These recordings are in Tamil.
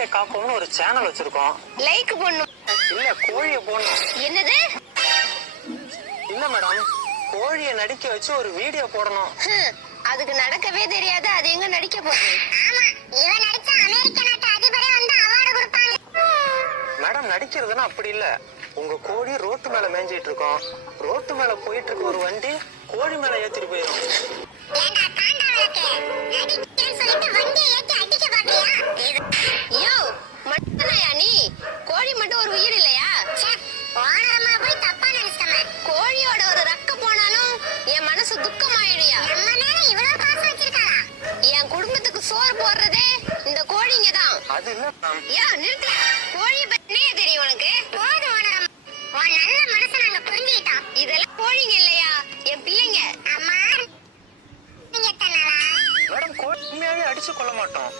கோழிகளை காப்போம்னு ஒரு சேனல் வச்சிருக்கோம். லைக் போடணும் இல்ல கோழியை போடணும். என்னது? இல்ல மேடம், கோழியை நடிக்க வச்சு ஒரு வீடியோ போடணும். அதுக்கு நடக்கவே தெரியாது, அது எங்க நடிக்க போகுது? ஆமா, இவன் நடிச்சா அமெரிக்க நாட்டு அதிபரே வந்து அவார்டு கொடுப்பாங்க. மேடம் நடிக்கிறதுனா அப்படி இல்ல. உங்க கோழி ரோட்டு மேல மேய்ஞ்சிட்டு இருக்கோம். ரோட்டு மேல போயிட்டு இருக்க ஒரு வண்டி கோழி மேல ஏத்திட்டு போயிடும். ஏண்டா தாண்டா விளக்கு, நடிக்கிறேன்னு சொல்லிட்டு வண்டியை ஏத்தி அடிக்க பாக்கறியா? யோ மட்டனாயா நீ? கோழி மட்டும் ஒரு உயிர் இல்லையா? ஓனரமா போய் தப்பா நினைச்சிட்டேன். கோழியோட ஒரு ரக்க போனாலும் என் மனசு துக்கமாயிடுயா. நம்ம மேல இவ்வளவு பாசம் வச்சிருக்காளா? என் குடும்பத்துக்கு சோறு போடுறதே இந்த கோழிங்க தான். அது இல்ல மேடம். யா நிறுத்து. கோழிய பத்தினே தெரியும் உனக்கு? போது ஓனரமா, உன் நல்ல மனசை நாங்க புரிஞ்சுக்கிட்டோம். இதெல்லாம் கோழிங்க இல்லையா, என் பிள்ளைங்க. அம்மா நீங்க எத்தனாளா? மேடம் கோழி உண்மையாவே அடிச்சு கொள்ள மாட்டோம்.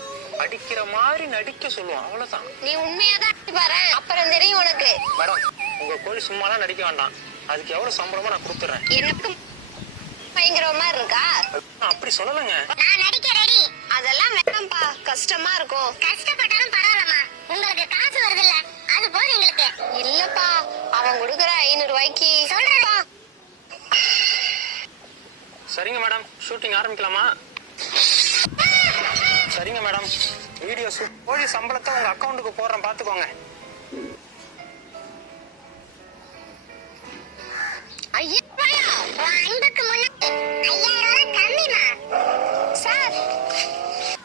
அடிக்கிற மாதிரி நடிக்க சொல்லுவோம், அவ்வளவுதான். நீ உண்மையாதான் அடிச்சு பாரு, அப்புறம் தெரியும் உனக்கு. மேடம் உங்க கோழி சும்மாலாம் நடிக்க வேண்டாம். அதுக்கு எவ்வளவு சம்பளமா நான் கொடுத்துறேன். எனக்கு பயங்கரமா இருக்கா? அப்படி சொல்லலங்க. நான் நடிக்க ரெடி. அதெல்லாம் வேணாம்பா, கஷ்டமா இருக்கும். கஷ்டப்பட்டாலும் பரவாயில்லம்மா, உங்களுக்கு காசு வருதுல்ல, அது போதும் எங்களுக்கு. இல்லப்பா, அவன் கொடுக்கற 500 ரூபாய்க்கு சொல்றேன்ப்பா. சரிங்க மேடம், ஷூட்டிங் ஆரம்பிக்கலாமா? சரிங்க மேடம், வீடியோ கோழி சம்பளத்தை உங்க அக்கௌண்ட்டுக்கு போடுறேன், பாத்துக்கோங்க. ஐயா உன் அன்புக்கு முன்னாடி 5000 கம்மிமா. சார்,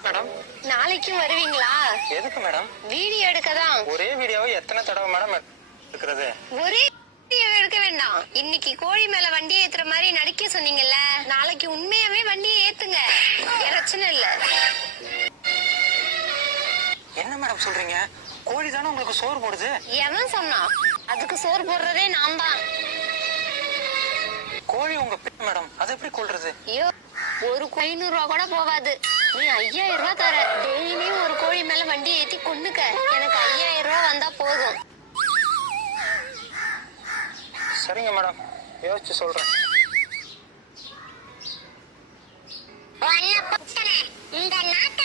மேடம் நாளைக்கும் வருவீங்களா? எதுக்கு மேடம்? வீடியோ எடுக்கதான். ஒரே வீடியோவை எத்தனை தடவை மேடம் இருக்கிறது? ஒரே வீடியோ எடுக்க வேண்டாம். இன்னைக்கு கோழி மேல வண்டியை ஏத்துற மாதிரி நடிக்க சொன்னீங்கல்ல, நாளைக்கு உண்மையாவே வண்டியை ஏத்துங்க, பிரச்சனை இல்ல. என்ன மேடம் சொல்றீங்க? கோழி தானே உங்களுக்கு சோறு போடுது. எவன் சொன்னா? அதுக்கு சோறு போடுறதே நான் தான். கோழி உங்க பிள்ளை மேடம், அதை எப்படி கொள்றது? ஐயோ, ஒரு 500 ரூபா கூட போகாது. நீ 5000 ரூபாய் தர, டெய்லியும் ஒரு கோழி மேல வண்டியை ஏத்தி கொண்டுக்க. எனக்கு 5000 ரூபாய் வந்தா போதும். சரிங்க மேடம், யோசிச்சு சொல்றேன். உன்னை பொறுத்தன இந்த நாட்டை